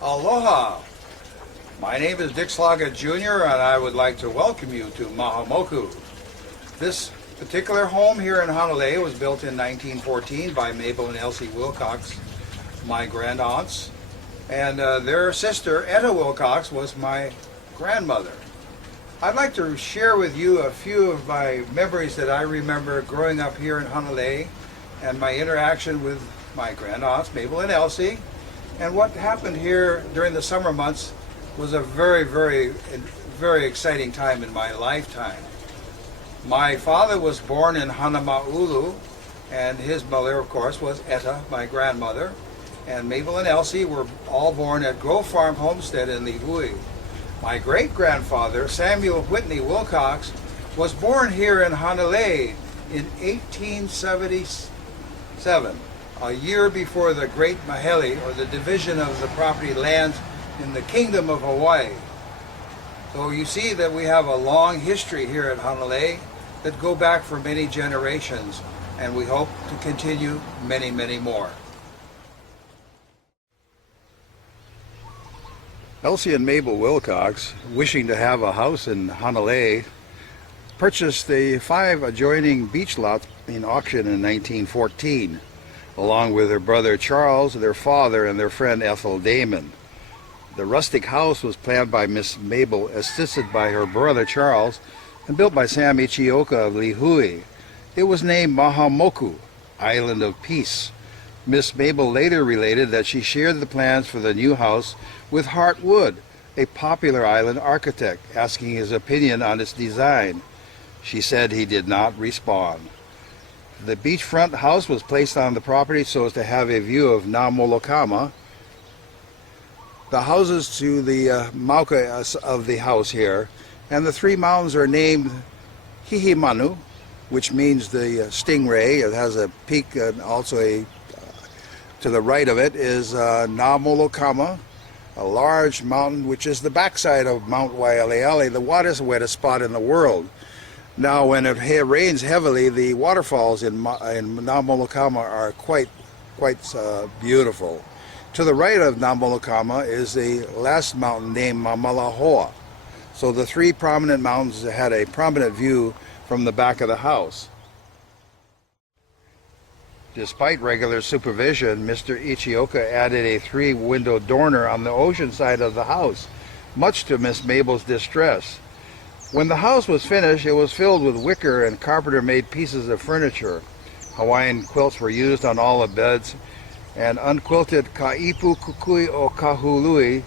Aloha! My name is Dick Sloggett Jr. and I would like to welcome you to Mahamoku. This particular home here in Hanalei was built in 1914 by Mabel and Elsie Wilcox, my grandaunts, and their sister Etta Wilcox was my grandmother. I'd like to share with you a few of my memories that I remember growing up here in Hanalei and my interaction with my grandaunts, Mabel and Elsie. And what happened here during the summer months was a very exciting time in my lifetime. My father was born in Hanama'ulu, and his mother, of course, was Etta, my grandmother. And Mabel and Elsie were all born at Grove Farm Homestead in Lihui. My great-grandfather, Samuel Whitney Wilcox, was born here in Hanalei in 1877, a year before the Great Mahele, or the division of the property lands in the Kingdom of Hawaii. So you see that we have a long history here at Hanalei that go back for many generations, and we hope to continue many more. Elsie and Mabel Wilcox, wishing to have a house in Hanalei, purchased the 5 adjoining beach lots in auction in 1914, along with their brother Charles, their father, and their friend Ethel Damon. The rustic house was planned by Miss Mabel, assisted by her brother Charles, and built by Sam Ichioka of Lihui. It was named Mahamoku, Island of Peace. Miss Mabel later related that she shared the plans for the new house with Hart Wood, a popular island architect, asking his opinion on its design. She said he did not respond. The beachfront house was placed on the property so as to have a view of Na Molokama. The houses to the mauka of the house here, and the 3 mountains are named Hihimanu, which means the stingray. It has a peak, and also to the right of it is Na Molokama, a large mountain which is the backside of Mount Waialeale, the wettest spot in the world. Now when it rains heavily, the waterfalls in Na Molokama are quite beautiful. To the right of Na Molokama is the last mountain named Mamalahoa. So the 3 prominent mountains had a prominent view from the back of the house. Despite regular supervision, Mr. Ichioka added a 3-window dormer on the ocean side of the house, much to Miss Mabel's distress. When the house was finished, it was filled with wicker and carpenter-made pieces of furniture. Hawaiian quilts were used on all the beds, and unquilted ka'ipu kukui o kahului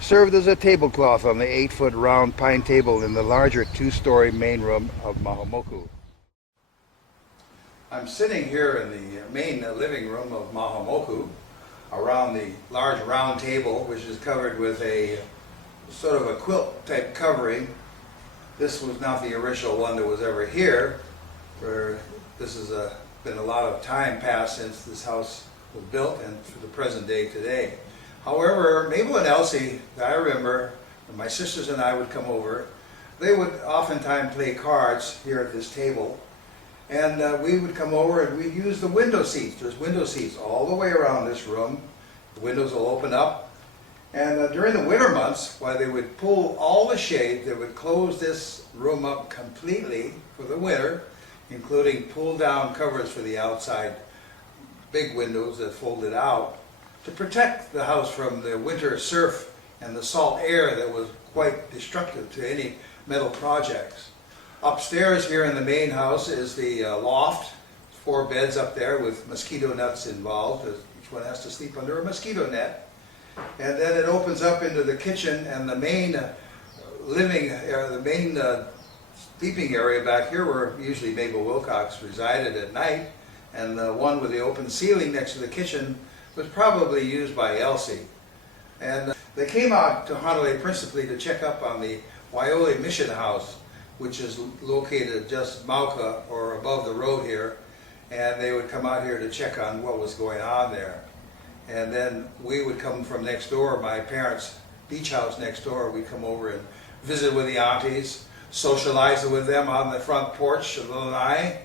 served as a tablecloth on the 8-foot round pine table in the larger 2-story main room of Mahamoku. I'm sitting here in the main living room of Mahamoku around the large round table, which is covered with a sort of a quilt type covering. This was not the original one that was ever here. This has been a lot of time passed since this house was built and for the present day today. However, Mabel and Elsie, I remember, when my sisters and I would come over, they would oftentimes play cards here at this table. And we would come over and we'd use the window seats. There's window seats all the way around this room. The windows will open up. And during the winter months, while they would pull all the shade, they would close this room up completely for the winter, including pull-down covers for the outside big windows that folded out, to protect the house from the winter surf and the salt air that was quite destructive to any metal projects. Upstairs here in the main house is the loft, 4 beds up there with mosquito nets involved. Each one has to sleep under a mosquito net. And then it opens up into the kitchen and the main sleeping area back here where usually Mabel Wilcox resided at night. And the one with the open ceiling next to the kitchen was probably used by Elsie. And they came out to Hanalei principally to check up on the Waiole Mission House, which is located just Mauka or above the road here, and they would come out here to check on what was going on there. And then we would come from next door, my parents' beach house next door. We'd come over and visit with the aunties, socialize with them on the front porch of the lanai,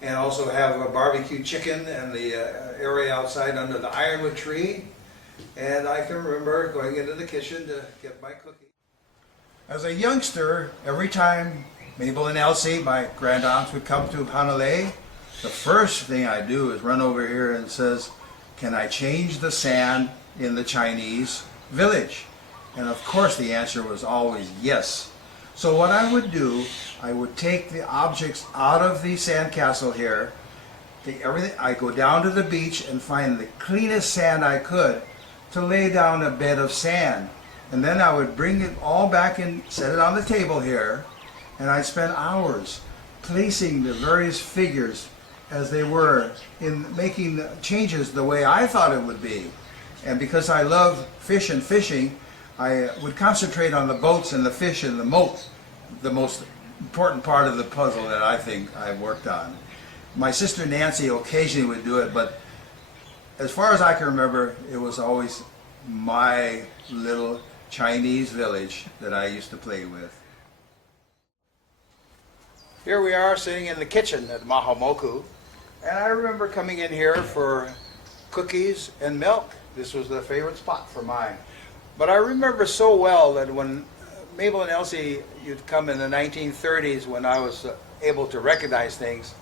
and also have a barbecue chicken in the area outside under the ironwood tree. And I can remember going into the kitchen to get my cookie. As a youngster, every time Mabel and Elsie, my grandaunts, would come to Hanalei, the first thing I do is run over here and says, can I change the sand in the Chinese village? And of course the answer was always yes. So what I would do, I would take the objects out of the sandcastle here, take everything, I go down to the beach and find the cleanest sand I could to lay down a bed of sand. And then I would bring it all back and set it on the table here, and I'd spend hours placing the various figures as they were in making the changes the way I thought it would be. And because I love fish and fishing, I would concentrate on the boats and the fish and the moat, the most important part of the puzzle that I think I've worked on. My sister Nancy occasionally would do it, but as far as I can remember, it was always my little Chinese village that I used to play with. Here we are sitting in the kitchen at Mahamoku, and I remember coming in here for cookies and milk. This was the favorite spot for mine. But I remember so well that when Mabel and Elsie, you'd come in the 1930s when I was able to recognize things,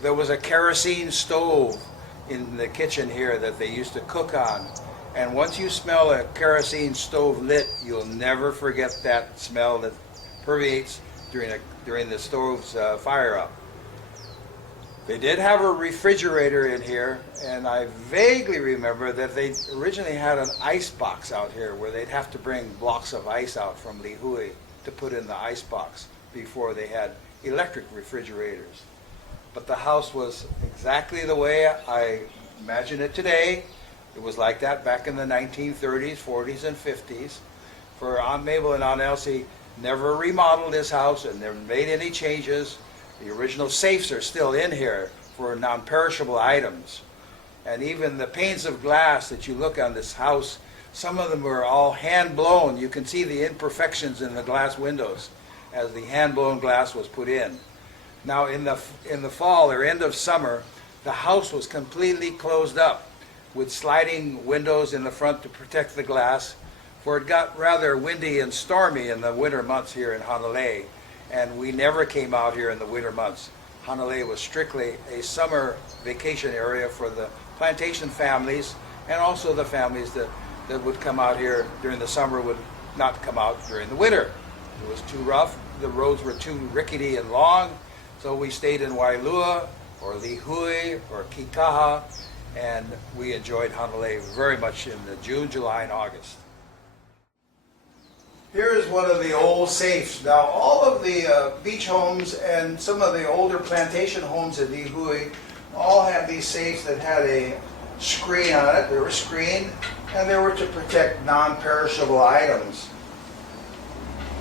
there was a kerosene stove in the kitchen here that they used to cook on. And once you smell a kerosene stove lit, you'll never forget that smell that permeates during the stove's fire up. They did have a refrigerator in here, and I vaguely remember that they originally had an ice box out here where they'd have to bring blocks of ice out from Lihui to put in the ice box before they had electric refrigerators. But the house was exactly the way I imagine it today. It was like that back in the 1930s, 40s, and 50s. For Aunt Mabel and Aunt Elsie never remodeled this house and never made any changes. The original safes are still in here for non-perishable items. And even the panes of glass that you look on this house, some of them were all hand-blown. You can see the imperfections in the glass windows as the hand-blown glass was put in. Now in the fall or end of summer, the house was completely closed up with sliding windows in the front to protect the glass, for it got rather windy and stormy in the winter months here in Hanalei. And we never came out here in the winter months. Hanalei was strictly a summer vacation area for the plantation families, and also the families that would come out here during the summer would not come out during the winter. It was too rough, the roads were too rickety and long, so we stayed in Wailua or Lihui or Kikaha, and we enjoyed Hanalei very much in the June, July, and August. Here is one of the old safes. Now, all of the beach homes and some of the older plantation homes at Lihui all had these safes that had a screen on it. They were screened, and they were to protect non-perishable items,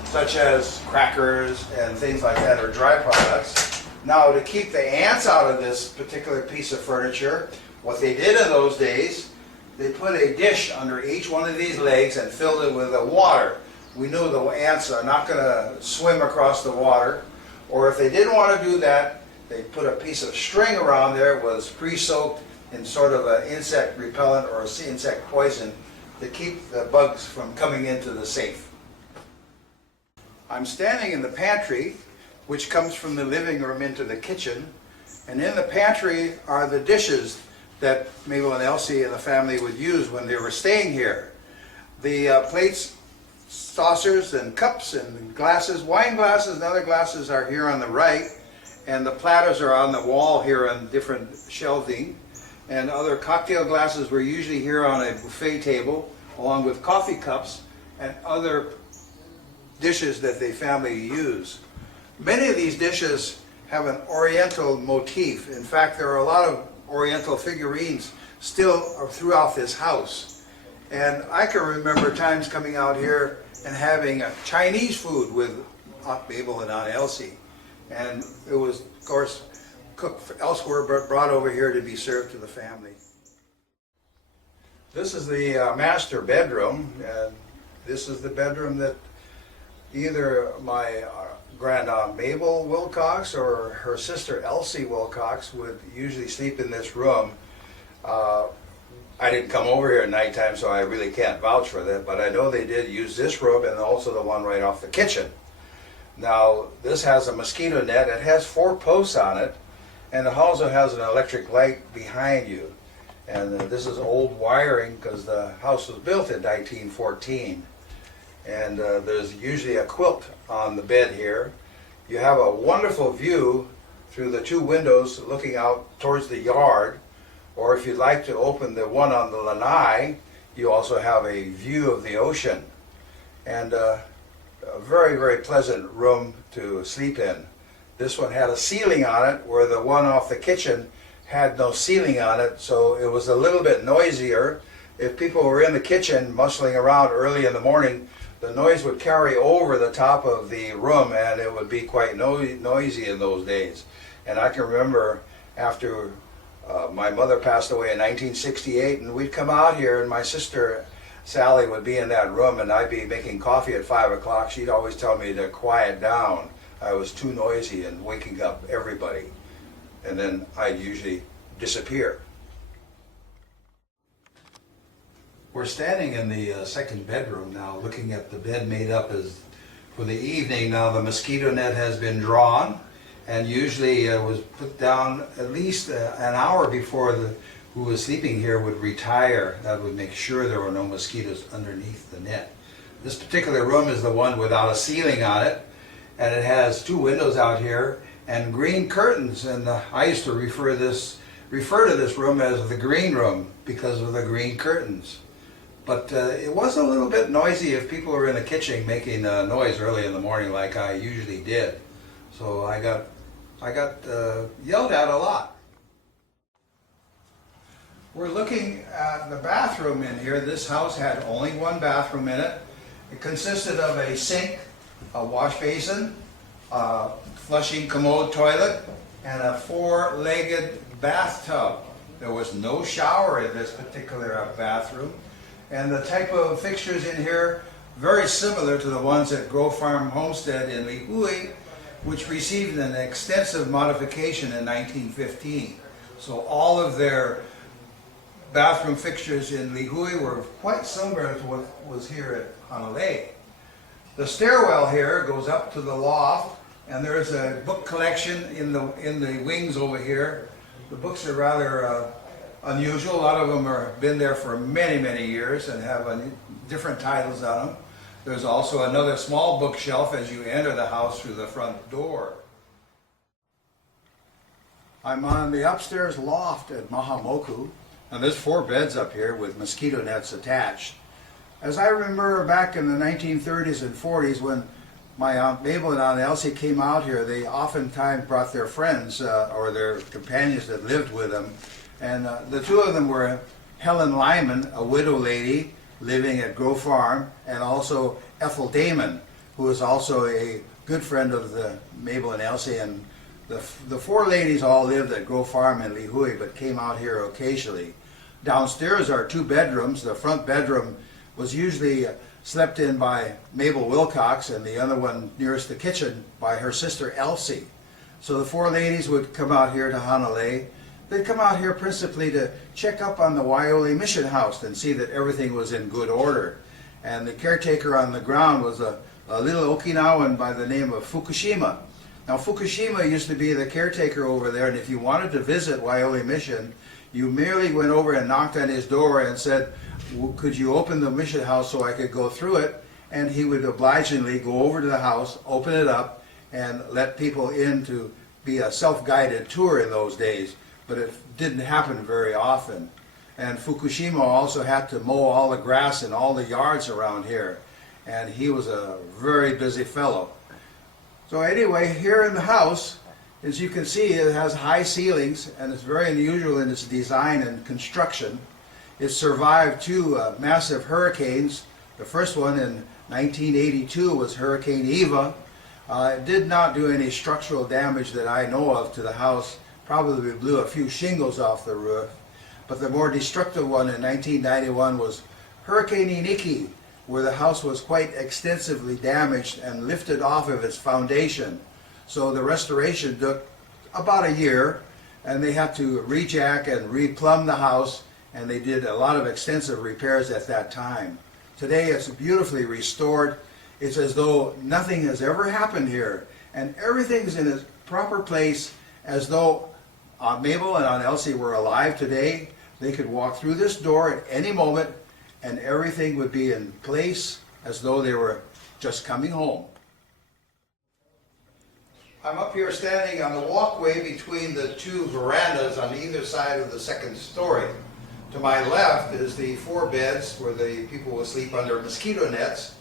such as crackers and things like that, or dry products. Now, to keep the ants out of this particular piece of furniture, what they did in those days, they put a dish under each one of these legs and filled it with water. We knew the ants are not going to swim across the water, or if they didn't want to do that, they put a piece of string around there. It was pre-soaked in sort of an insect repellent or insect poison to keep the bugs from coming into the safe. I'm standing in the pantry, which comes from the living room into the kitchen, and in the pantry are the dishes that Mabel and Elsie and the family would use when they were staying here. The plates, saucers and cups and glasses, wine glasses and other glasses are here on the right, and the platters are on the wall here on different shelving, and other cocktail glasses were usually here on a buffet table along with coffee cups and other dishes that the family use. Many of these dishes have an oriental motif. In fact, there are a lot of oriental figurines still throughout this house. And I can remember times coming out here and having a Chinese food with Aunt Mabel and Aunt Elsie. And it was, of course, cooked elsewhere but brought over here to be served to the family. This is the master bedroom. This is the bedroom that either my grandaunt Mabel Wilcox or her sister Elsie Wilcox would usually sleep in this room. I didn't come over here at nighttime, so I really can't vouch for that, but I know they did use this room and also the one right off the kitchen. Now, this has a mosquito net. It has 4 posts on it, and it also has an electric light behind you. And this is old wiring because the house was built in 1914. And there's usually a quilt on the bed here. You have a wonderful view through the 2 windows looking out towards the yard. Or if you'd like to open the one on the lanai, you also have a view of the ocean. And a very, very pleasant room to sleep in. This one had a ceiling on it, where the one off the kitchen had no ceiling on it, so it was a little bit noisier. If people were in the kitchen muscling around early in the morning, the noise would carry over the top of the room, and it would be quite noisy in those days. And I can remember after my mother passed away in 1968, and we'd come out here, and my sister Sally would be in that room, and I'd be making coffee at 5 o'clock. She'd always tell me to quiet down. I was too noisy and waking up everybody. And then I'd usually disappear. We're standing in the second bedroom now, looking at the bed made up as for the evening. Now the mosquito net has been drawn, and usually was put down at least an hour before who was sleeping here would retire. That would make sure there were no mosquitoes underneath the net. This particular room is the one without a ceiling on it, and it has 2 windows out here and green curtains, and I used to refer to this room as the green room because of the green curtains. But it was a little bit noisy if people were in the kitchen making noise early in the morning like I usually did. So I got yelled at a lot. We're looking at the bathroom in here. This house had only 1 bathroom in it. It consisted of a sink, a wash basin, a flushing commode toilet, and a 4-legged bathtub. There was no shower in this particular bathroom. And the type of fixtures in here, very similar to the ones at Grove Farm Homestead in Lihue, which received an extensive modification in 1915. So all of their bathroom fixtures in Lihue were quite similar to what was here at Hanalei. The stairwell here goes up to the loft, and there's a book collection in the wings over here. The books are rather unusual. A lot of them have been there for many, many years and have different titles on them. There's also another small bookshelf as you enter the house through the front door. I'm on the upstairs loft at Mahamoku, and there's 4 beds up here with mosquito nets attached. As I remember back in the 1930s and 40s when my Aunt Mabel and Aunt Elsie came out here, they oftentimes brought their friends or their companions that lived with them. And the 2 of them were Helen Lyman, a widow lady living at Grove Farm, and also Ethel Damon, who was also a good friend of the Mabel and Elsie. And the 4 ladies all lived at Grove Farm in Lihue, but came out here occasionally. Downstairs are 2 bedrooms. The front bedroom was usually slept in by Mabel Wilcox, and the other one nearest the kitchen by her sister Elsie. So the 4 ladies would come out here to Hanalei. They'd come out here principally to check up on the Waiole Mission House and see that everything was in good order. And the caretaker on the ground was a little Okinawan by the name of Fukushima. Now Fukushima used to be the caretaker over there, and if you wanted to visit Waiole Mission, you merely went over and knocked on his door and said, could you open the mission house so I could go through it? And he would obligingly go over to the house, open it up, and let people in to be a self-guided tour in those days. But it didn't happen very often. And Fukushima also had to mow all the grass in all the yards around here. And he was a very busy fellow. So anyway, here in the house, as you can see, it has high ceilings, and it's very unusual in its design and construction. It survived 2 massive hurricanes. The first one in 1982 was Hurricane Eva. It did not do any structural damage that I know of to the house. Probably blew a few shingles off the roof. But the more destructive one in 1991 was Hurricane Iniki, where the house was quite extensively damaged and lifted off of its foundation. So the restoration took about a year, and they had to rejack and replumb the house and they did a lot of extensive repairs at that time. Today it's beautifully restored. It's as though nothing has ever happened here, and everything's in its proper place, as though Aunt Mabel and Aunt Elsie were alive today. They could walk through this door at any moment and everything would be in place as though they were just coming home. I'm up here standing on the walkway between the two verandas on either side of the second story. To my left is the 4 beds where the people will sleep under mosquito nets.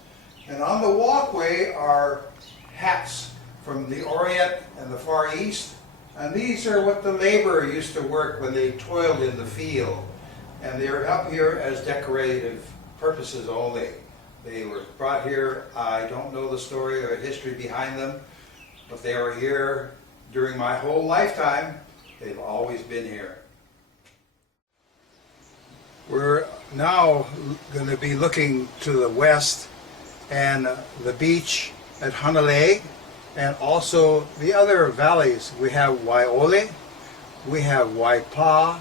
And on the walkway are hats from the Orient and the Far East. And these are what the labor used to work when they toiled in the field. And they're up here as decorative purposes only. They were brought here, I don't know the story or history behind them, but they are here during my whole lifetime. They've always been here. We're now going to be looking to the west and the beach at Hanalei, and also the other valleys. We have Waiole, we have Waipa,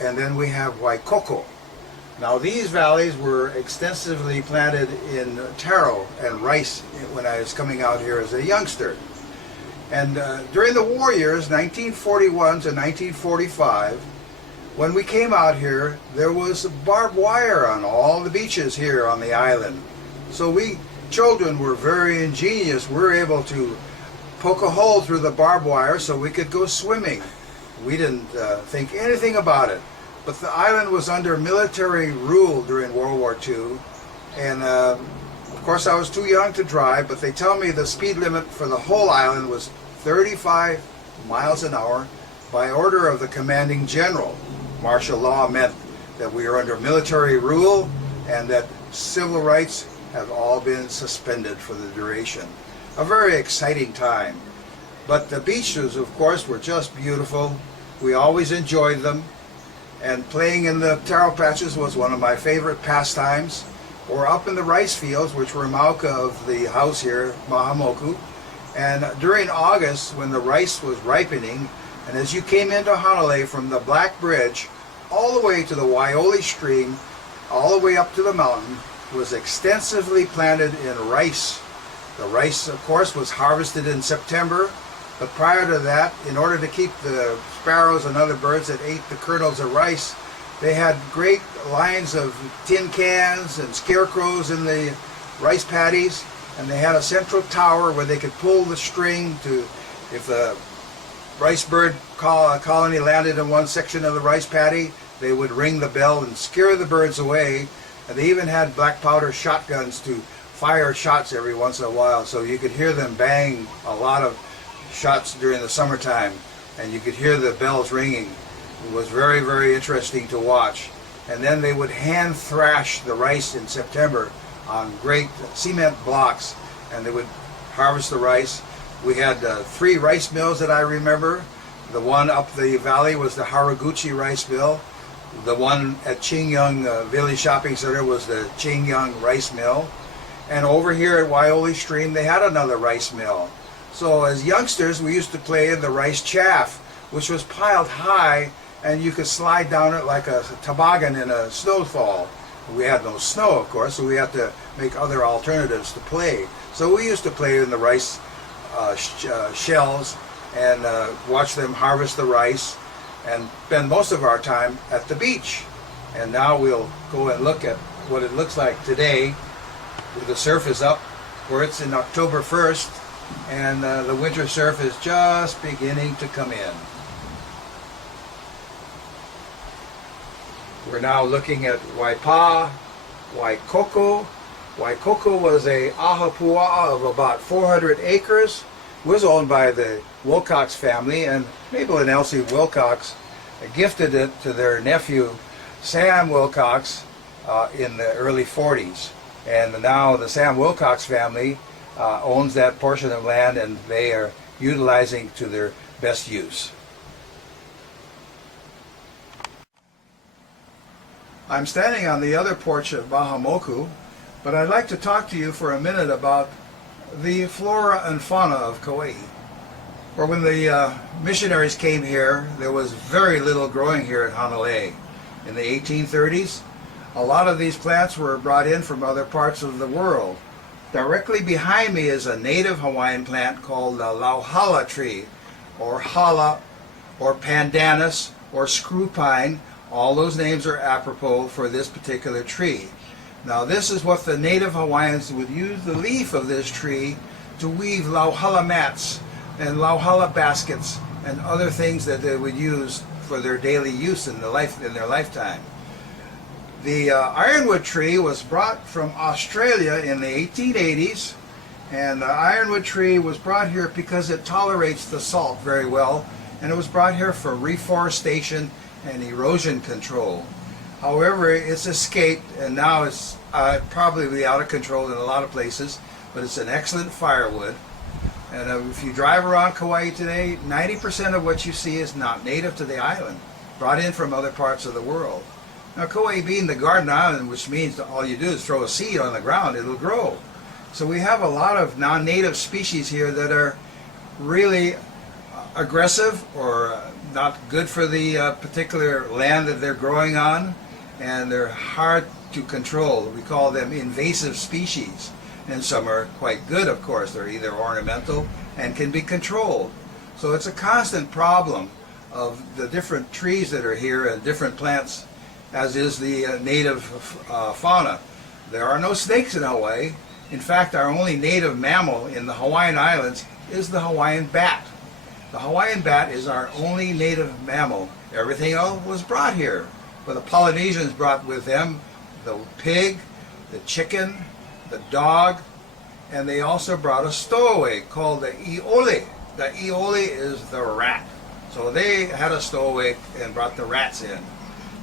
and then we have Waikoko. Now these valleys were extensively planted in taro and rice when I was coming out here as a youngster. And during the war years, 1941 to 1945, when we came out here, there was barbed wire on all the beaches here on the island. So we children were very ingenious. We were able to poke a hole through the barbed wire so we could go swimming. We didn't think anything about it. But the island was under military rule during World War II. And of course I was too young to drive, but they tell me the speed limit for the whole island was 35 miles an hour by order of the commanding general. Martial law meant that we are under military rule and that civil rights have all been suspended for the duration. A very exciting time. But the beaches, of course, were just beautiful. We always enjoyed them. And playing in the taro patches was one of my favorite pastimes. Or up in the rice fields, which were Mauka of the house here, Mahamoku. And during August, when the rice was ripening, and as you came into Hanalei from the Black Bridge, all the way to the Waiole stream, all the way up to the mountain, was extensively planted in rice. The rice, of course, was harvested in September, but prior to that, in order to keep the sparrows and other birds that ate the kernels of rice, they had great lines of tin cans and scarecrows in the rice paddies, and they had a central tower where they could pull the string to, if the rice bird colony landed in one section of the rice paddy, they would ring the bell and scare the birds away. And they even had black powder shotguns to fire shots every once in a while, so you could hear them bang a lot of shots during the summertime, and you could hear the bells ringing. It was very, very interesting to watch. And then they would hand thrash the rice in September on great cement blocks, and they would harvest the rice. We had 3 rice mills that I remember. The one up the valley was the Haraguchi rice mill. The one at Qingyang Village Shopping Center was the Qingyang rice mill. And over here at Waiole Stream, they had another rice mill. So as youngsters, we used to play in the rice chaff, which was piled high, and you could slide down it like a toboggan in a snowfall. We had no snow, of course, so we had to make other alternatives to play. So we used to play in the rice shells and watch them harvest the rice and spend most of our time at the beach. And now we'll go and look at what it looks like today with the surf is up, where it's in October 1st, and the winter surf is just beginning to come in. We're now looking at Waipa, Waikoko. Waikoko was a ahapua'a of about 400 acres. It was owned by the Wilcox family, and Mabel and Elsie Wilcox gifted it to their nephew Sam Wilcox in the early 40s. And now the Sam Wilcox family owns that portion of land, and they are utilizing to their best use. I'm standing on the other porch of Mahamoku, but I'd like to talk to you for a minute about the flora and fauna of Kauai. For when the missionaries came here, there was very little growing here at Hanalei. in the 1830s. A lot of these plants were brought in from other parts of the world. Directly behind me is a native Hawaiian plant called the lauhala tree, or hala, or pandanus, or screw pine. All those names are apropos for this particular tree. Now this is what the native Hawaiians would use the leaf of this tree to weave lauhala mats and lauhala baskets and other things that they would use for their daily use in their lifetime. The ironwood tree was brought from Australia in the 1880s, and the ironwood tree was brought here because it tolerates the salt very well, and it was brought here for reforestation and erosion control. However, it's escaped, and now it's probably out of control in a lot of places, but it's an excellent firewood. And if you drive around Kauai today, 90% of what you see is not native to the island, brought in from other parts of the world. Now, Kauai being the garden island, which means that all you do is throw a seed on the ground, it'll grow. So we have a lot of non-native species here that are really aggressive or not good for the particular land that they're growing on, and they're hard to control. We call them invasive species, and some are quite good, of course. They're either ornamental and can be controlled. So it's a constant problem of the different trees that are here and different plants, as is the native fauna. There are no snakes in Hawaii. In fact, our only native mammal in the Hawaiian Islands is the Hawaiian bat. The Hawaiian bat is our only native mammal. Everything else was brought here. But the Polynesians brought with them the pig, the chicken, the dog, and they also brought a stowaway called the iole. The iole is the rat. So they had a stowaway and brought the rats in.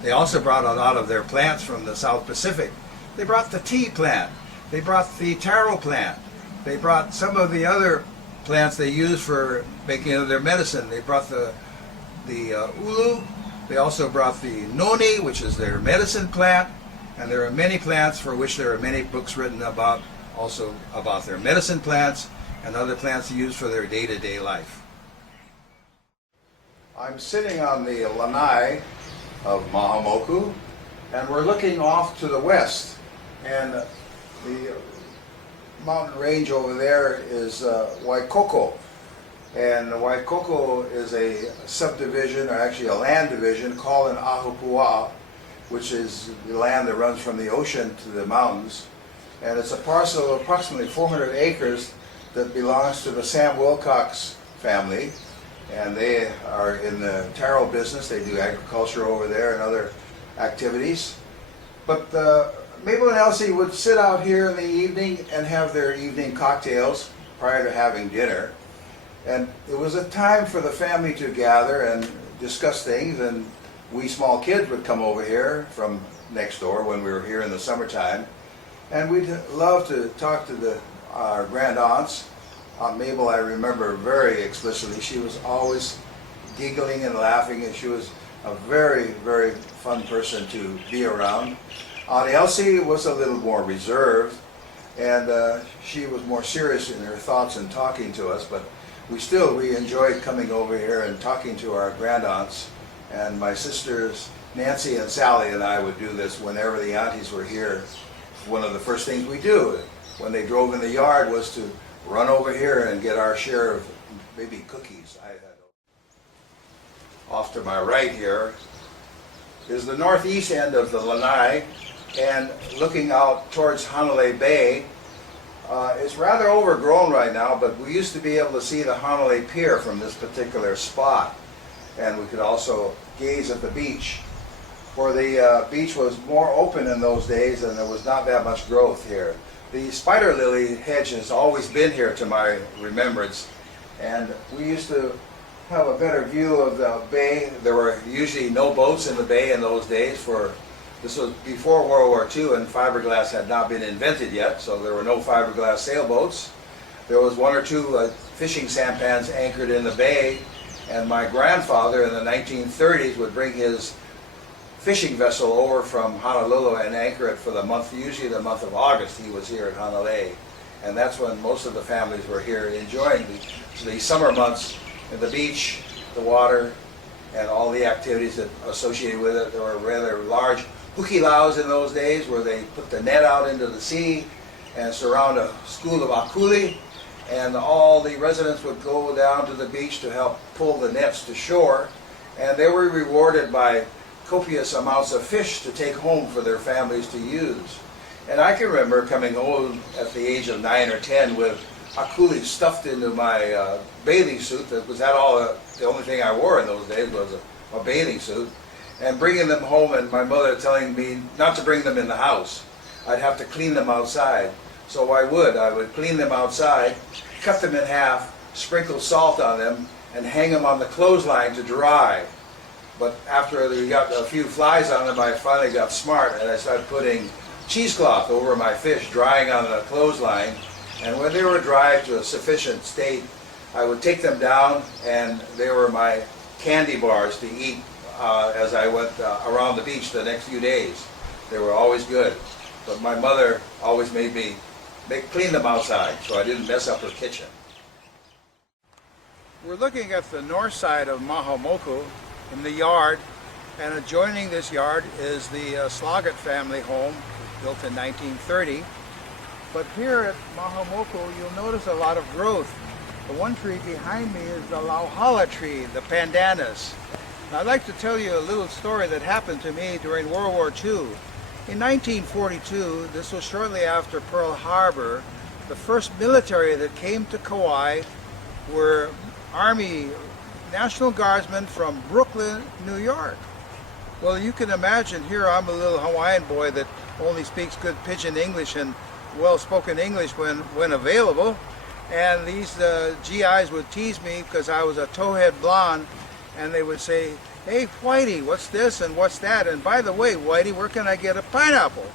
They also brought a lot of their plants from the South Pacific. They brought the tea plant. They brought the taro plant. They brought some of the other plants they use for making their medicine. They brought the ulu. They also brought the noni, which is their medicine plant. And there are many plants for which there are many books written about, also about their medicine plants and other plants used for their day-to-day life. I'm sitting on the lanai of Mahamoku, and we're looking off to the west. And the mountain range over there is Waikoko. And Waikoko is a subdivision, or actually a land division, called an ahupua, which is the land that runs from the ocean to the mountains. And it's a parcel of approximately 400 acres that belongs to the Sam Wilcox family. And they are in the taro business. They do agriculture over there and other activities. But Mabel and Elsie would sit out here in the evening and have their evening cocktails prior to having dinner. And it was a time for the family to gather and discuss things, and we small kids would come over here from next door when we were here in the summertime. And we'd love to talk to our grand aunts. Aunt Mabel, I remember very explicitly, she was always giggling and laughing, and she was a very, very fun person to be around. Aunt Elsie was a little more reserved, and she was more serious in her thoughts and talking to us, but we enjoyed coming over here and talking to our grand aunts. And my sisters Nancy and Sally and I would do this whenever the aunties were here. One of the first things we do when they drove in the yard was to run over here and get our share of maybe cookies. Off to my right here is the northeast end of the lanai, and looking out towards Hanalei Bay. It's rather overgrown right now, but we used to be able to see the Hanalei Pier from this particular spot, and we could also gaze at the beach. For the beach was more open in those days, and there was not that much growth here. The spider lily hedge has always been here to my remembrance, and we used to have a better view of the bay. There were usually no boats in the bay in those days. This was before World War II, and fiberglass had not been invented yet, so there were no fiberglass sailboats. There was one or two fishing sampans anchored in the bay, and my grandfather in the 1930s would bring his fishing vessel over from Honolulu and anchor it for the month, usually the month of August. He was here at Hanalei, and that's when most of the families were here enjoying the summer months, and the beach, the water, and all the activities that associated with it. There were rather large hukilaus in those days where they put the net out into the sea and surround a school of akuli, and all the residents would go down to the beach to help pull the nets to shore, and they were rewarded by copious amounts of fish to take home for their families to use. And I can remember coming home at the age of 9 or 10 with akuli stuffed into my bathing suit. That was the only thing I wore in those days was a bathing suit, and bringing them home, and my mother telling me not to bring them in the house. I'd have to clean them outside. So I would clean them outside, cut them in half, sprinkle salt on them, and hang them on the clothesline to dry. But after we got a few flies on them, I finally got smart, and I started putting cheesecloth over my fish, drying on the clothesline. And when they were dry to a sufficient state, I would take them down, and they were my candy bars to eat as I went around the beach the next few days. They were always good. But my mother always made me clean them outside so I didn't mess up her kitchen. We're looking at the north side of Mahamoku in the yard, and adjoining this yard is the Sloggett family home, built in 1930. But here at Mahamoku, you'll notice a lot of growth. The one tree behind me is the lauhala tree, the pandanus. Now, I'd like to tell you a little story that happened to me during World War II. In 1942, this was shortly after Pearl Harbor, the first military that came to Kauai were Army National Guardsmen from Brooklyn, New York. Well, you can imagine here I'm a little Hawaiian boy that only speaks good pidgin English and well-spoken English when available. And these GIs would tease me because I was a towhead blonde, and they would say, "Hey, Whitey, what's this and what's that? And by the way, Whitey, where can I get a pineapple?"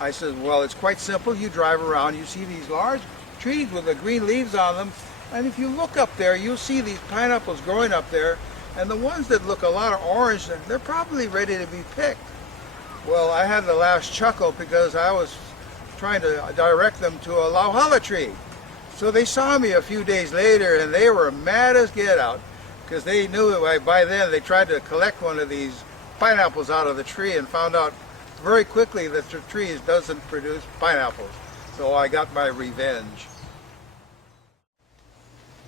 I said, "Well, it's quite simple. You drive around, you see these large trees with the green leaves on them, and if you look up there, you'll see these pineapples growing up there, and the ones that look a lot of orange, they're probably ready to be picked." Well, I had the last chuckle because I was trying to direct them to a lauhala tree. So they saw me a few days later, and they were mad as get out, because they knew that by then they tried to collect one of these pineapples out of the tree and found out very quickly that the tree doesn't produce pineapples. So I got my revenge.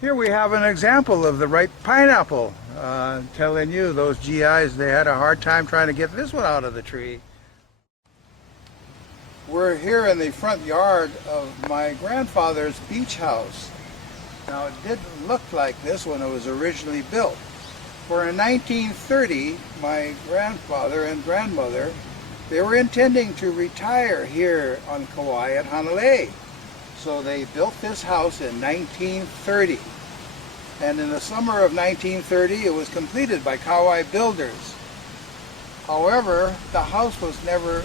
Here we have an example of the ripe pineapple. Telling you, those GIs, they had a hard time trying to get this one out of the tree. We're here in the front yard of my grandfather's beach house. Now, it didn't look like this when it was originally built. For in 1930, my grandfather and grandmother, they were intending to retire here on Kauai at Hanalei. So they built this house in 1930. And in the summer of 1930, it was completed by Kauai builders. However, the house was never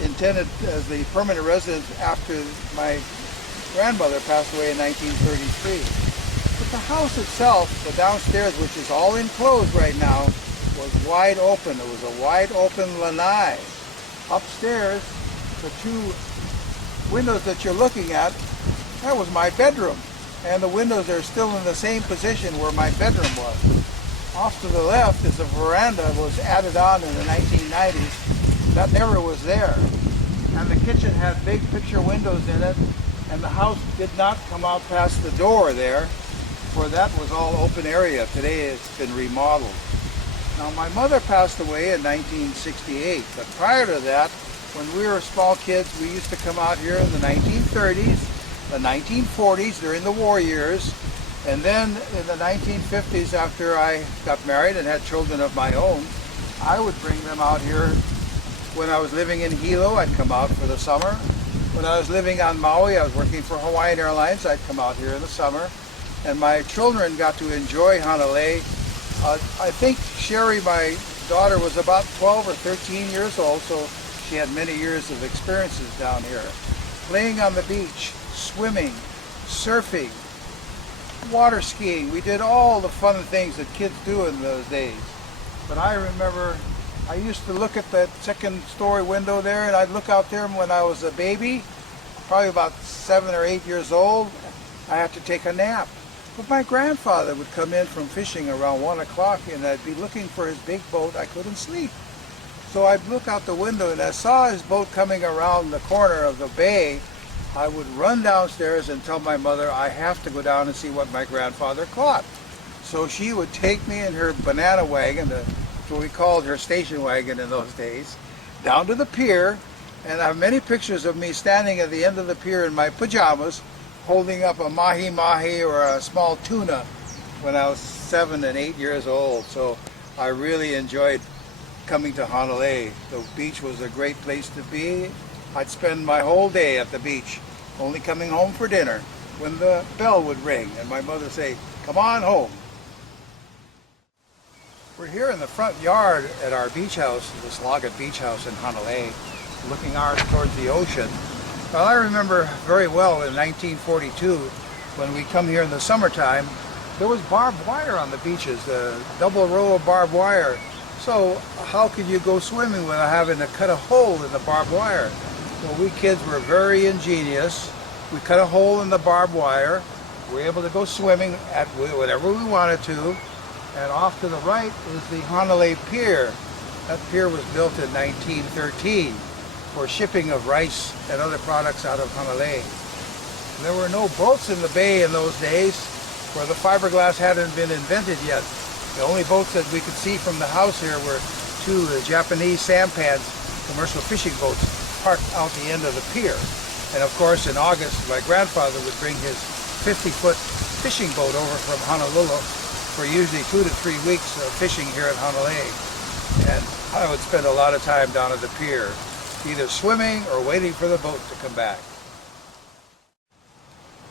intended as the permanent residence after my grandmother passed away in 1933. But the house itself, the downstairs, which is all enclosed right now, was wide open. It was a wide open lanai. Upstairs, the two windows that you're looking at, that was my bedroom. And the windows are still in the same position where my bedroom was. Off to the left is a veranda that was added on in the 1990s. That never was there. And the kitchen had big picture windows in it, and the house did not come out past the door there, for that was all open area. Today it's been remodeled. Now, my mother passed away in 1968, but prior to that, when we were small kids, we used to come out here in the 1930s, the 1940s during the war years, and then in the 1950s, after I got married and had children of my own, I would bring them out here. When I was living in Hilo, I'd come out for the summer. When I was living on Maui, I was working for Hawaiian Airlines, I'd come out here in the summer. And my children got to enjoy Hanalei. I think Sherry, my daughter, was about 12 or 13 years old, so she had many years of experiences down here. Playing on the beach, swimming, surfing, water skiing. We did all the fun things that kids do in those days. But I remember I used to look at that second story window there, and I'd look out there when I was a baby, probably about 7 or 8 years old. I had to take a nap. But my grandfather would come in from fishing around 1 o'clock, and I'd be looking for his big boat. I couldn't sleep. So I'd look out the window, and I saw his boat coming around the corner of the bay. I would run downstairs and tell my mother, I have to go down and see what my grandfather caught. So she would take me in her banana wagon, that's what we called her station wagon in those days, down to the pier, and I have many pictures of me standing at the end of the pier in my pajamas, holding up a mahi-mahi or a small tuna when I was 7 and 8 years old. So I really enjoyed coming to Hanalei. The beach was a great place to be. I'd spend my whole day at the beach, only coming home for dinner when the bell would ring and my mother would say, come on home. We're here in the front yard at our beach house, the Sloggett beach house in Hanalei, looking out towards the ocean. Well, I remember very well in 1942, when we come here in the summertime, there was barbed wire on the beaches, a double row of barbed wire. So how could you go swimming without having to cut a hole in the barbed wire? Well, we kids were very ingenious. We cut a hole in the barbed wire. We were able to go swimming at whatever we wanted to. And off to the right is the Hanalei Pier. That pier was built in 1913. For shipping of rice and other products out of Hanalei. There were no boats in the bay in those days, where the fiberglass hadn't been invented yet. The only boats that we could see from the house here were two Japanese sampans, commercial fishing boats, parked out the end of the pier. And of course in August my grandfather would bring his 50-foot fishing boat over from Honolulu for usually 2 to 3 weeks of fishing here at Hanalei. And I would spend a lot of time down at the pier, either swimming or waiting for the boat to come back.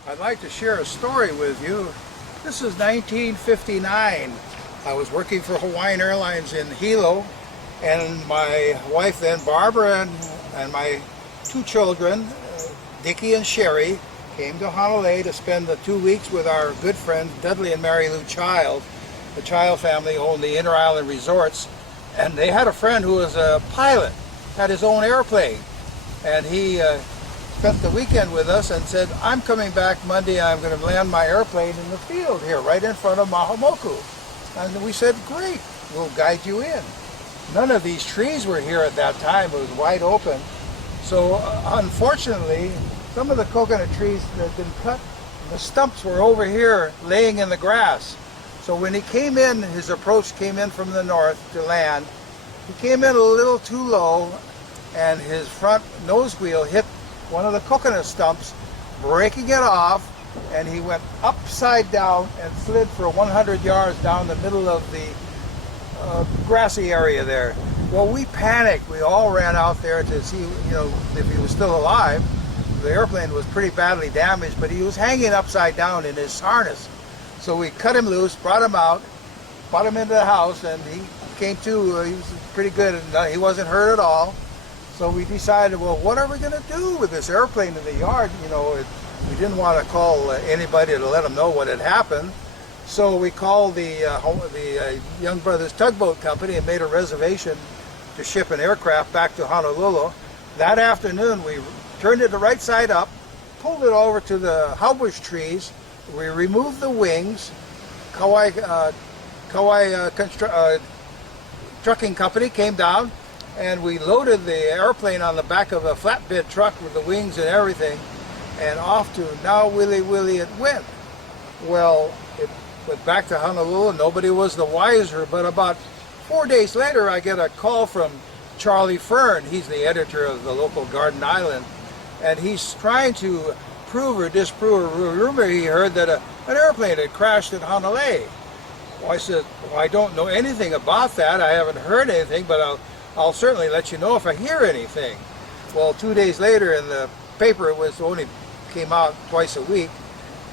I'd like to share a story with you. This is 1959. I was working for Hawaiian Airlines in Hilo, and my wife then, Barbara, and my 2 children, Dickie and Sherry, came to Hanalei to spend the 2 weeks with our good friends Dudley and Mary Lou Child. The Child family owned the Inter-Island Resorts, and they had a friend who was a pilot, had his own airplane, and he spent the weekend with us and said, I'm coming back Monday, I'm going to land my airplane in the field here right in front of Mahamoku. And we said, great, we'll guide you in. None of these trees were here at that time, it was wide open. So unfortunately, some of the coconut trees that had been cut, the stumps were over here laying in the grass. So when he came in, his approach came in from the north to land, he came in a little too low, and his front nose wheel hit one of the coconut stumps, breaking it off, and he went upside down and slid for 100 yards down the middle of the grassy area there. Well, we panicked. We all ran out there to see, if he was still alive. The airplane was pretty badly damaged, but he was hanging upside down in his harness. So we cut him loose, brought him out, brought him into the house, and he came to. He was pretty good, and he wasn't hurt at all. So we decided, well, what are we going to do with this airplane in the yard? We didn't want to call anybody to let them know what had happened. So we called the Young Brothers Tugboat Company and made a reservation to ship an aircraft back to Honolulu. That afternoon, we turned it the right side up, pulled it over to the haubush trees. We removed the wings. Kauai Trucking Company came down, and we loaded the airplane on the back of a flatbed truck with the wings and everything, and off to Now Willy Willy it went. Well, it went back to Honolulu. Nobody was the wiser, but about 4 days later, I get a call from Charlie Fern. He's the editor of the local Garden Island, and he's trying to prove or disprove a rumor he heard that an airplane had crashed at Hanalei. Well, I said, well, I don't know anything about that. I haven't heard anything, but I'll certainly let you know if I hear anything. Well, 2 days later in the paper, it was only came out twice a week,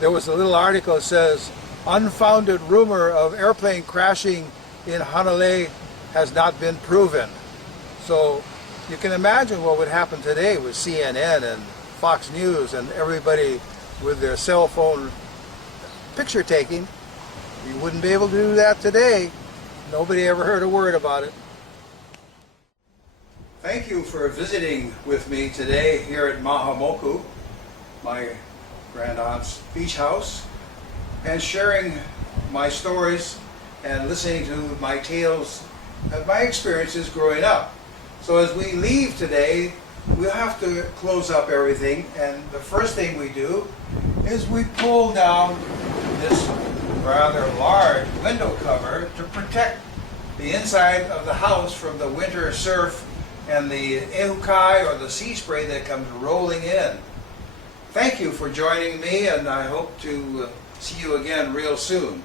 there was a little article that says, unfounded rumor of airplane crashing in Hanalei has not been proven. So you can imagine what would happen today with CNN and Fox News and everybody with their cell phone picture taking. You wouldn't be able to do that today. Nobody ever heard a word about it. Thank you for visiting with me today here at Mahamoku, my grand aunt's beach house. and sharing my stories and listening to my tales of my experiences growing up. So as we leave today, we'll have to close up everything, and the first thing we do is we pull down this rather large window cover to protect the inside of the house from the winter surf and the ehukai, or the sea spray that comes rolling in. Thank you for joining me, and I hope to see you again real soon.